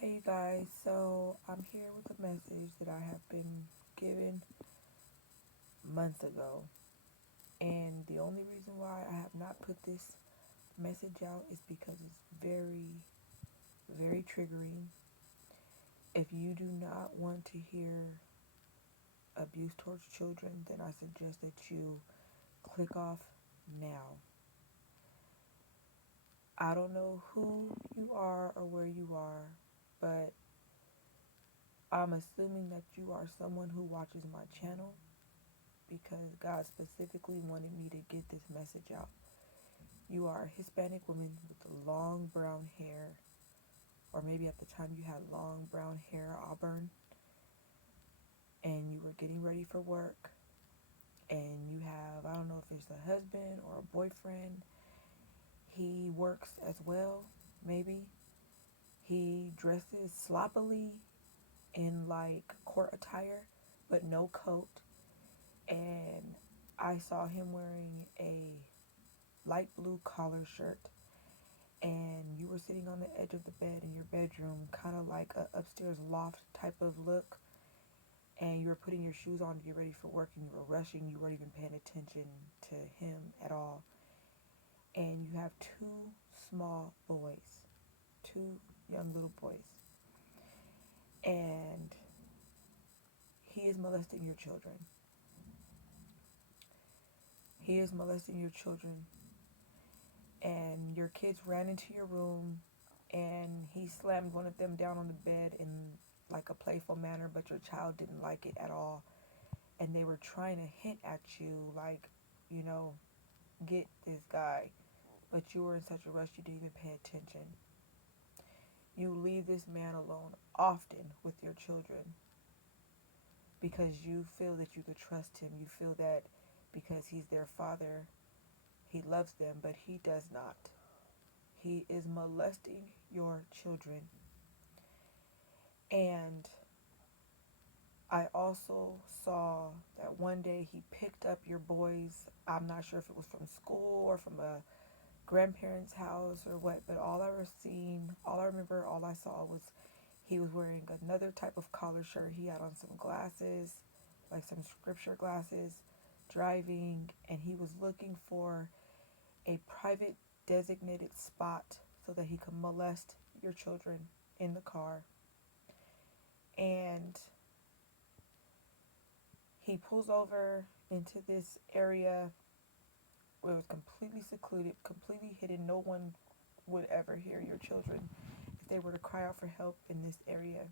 Hey guys, so I'm here with a message that I have been given months ago. And the only reason why I have not put this message out is because it's very, very triggering. If you do not want to hear abuse towards children, then I suggest that you click off now. I don't know who you are or where you are, but I'm assuming that you are someone who watches my channel because God specifically wanted me to get this message out. You are a Hispanic woman with long brown hair, or maybe at the time you had long brown hair, auburn, and you were getting ready for work, and you have, I don't know if it's a husband or a boyfriend. He works as well, maybe. He dresses sloppily in like court attire, but no coat. And I saw him wearing a light blue collar shirt, and you were sitting on the edge of the bed in your bedroom, kind of like a upstairs loft type of look, and you were putting your shoes on to get ready for work, and you were rushing, you weren't even paying attention to him at all, and you have two small boys, two young little boys, and he is molesting your children. He is molesting your children, and your kids ran into your room, and he slammed one of them down on the bed in like a playful manner, but your child didn't like it at all. And they were trying to hint at you, like, you know, get this guy. But you were in such a rush, you didn't even pay attention. You leave this man alone often with your children because you feel that you could trust him. You feel that because he's their father, he loves them, but he does not. He is molesting your children. And I also saw that one day he picked up your boys. I'm not sure if it was from school or from a grandparents' house or what, but all I remember, all I saw was he was wearing another type of collar shirt. He had on some glasses, like some scripture glasses, driving, and he was looking for a private designated spot so that he could molest your children in the car. And he pulls over into this area where it was completely secluded, completely hidden. No one would ever hear your children if they were to cry out for help in this area.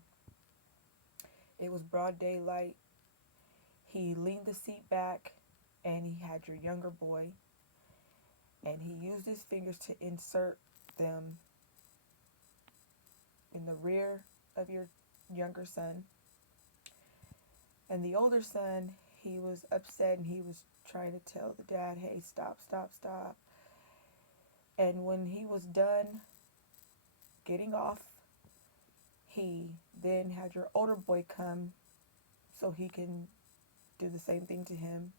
It was broad daylight. He leaned the seat back and he had your younger boy, and he used his fingers to insert them in the rear of your younger son. And the older son, he was upset and he was trying to tell the dad, hey, stop, stop, stop. And when he was done getting off, he then had your older boy come so he can do the same thing to him.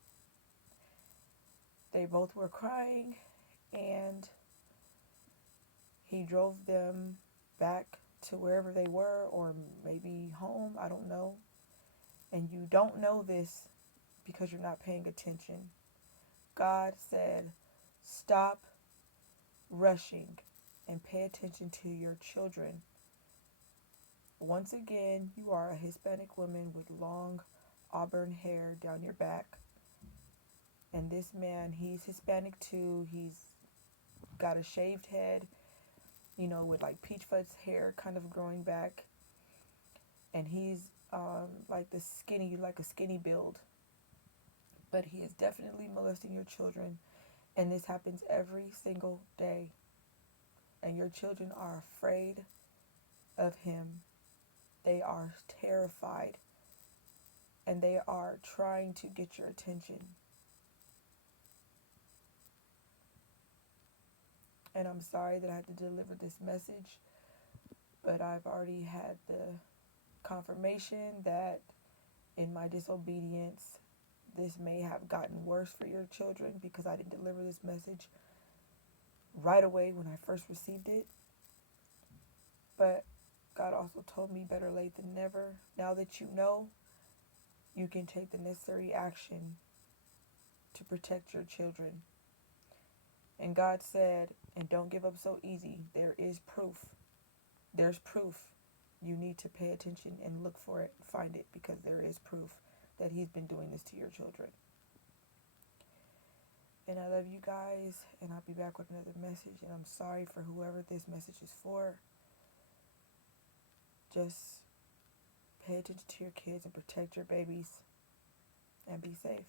They both were crying, and he drove them back to wherever they were, or maybe home, I don't know. And you don't know this because you're not paying attention. God said, stop rushing and pay attention to your children. Once again, you are a Hispanic woman with long auburn hair down your back. And this man, he's Hispanic too. He's got a shaved head, with like peach fuzz hair kind of growing back. And he's like a skinny build. But he is definitely molesting your children. And this happens every single day. And your children are afraid of him. They are terrified. And they are trying to get your attention. And I'm sorry that I had to deliver this message, but I've already had the confirmation that in my disobedience, this may have gotten worse for your children because I didn't deliver this message right away when I first received it. But God also told me better late than never. Now that you know, you can take the necessary action to protect your children. And God said, and don't give up so easy. There is proof. There's proof. You need to pay attention and look for it, find it, because there is proof that He's been doing this to your children. And I love you guys, and I'll be back with another message. And I'm sorry for whoever this message is for. Just pay attention to your kids and protect your babies, and be safe.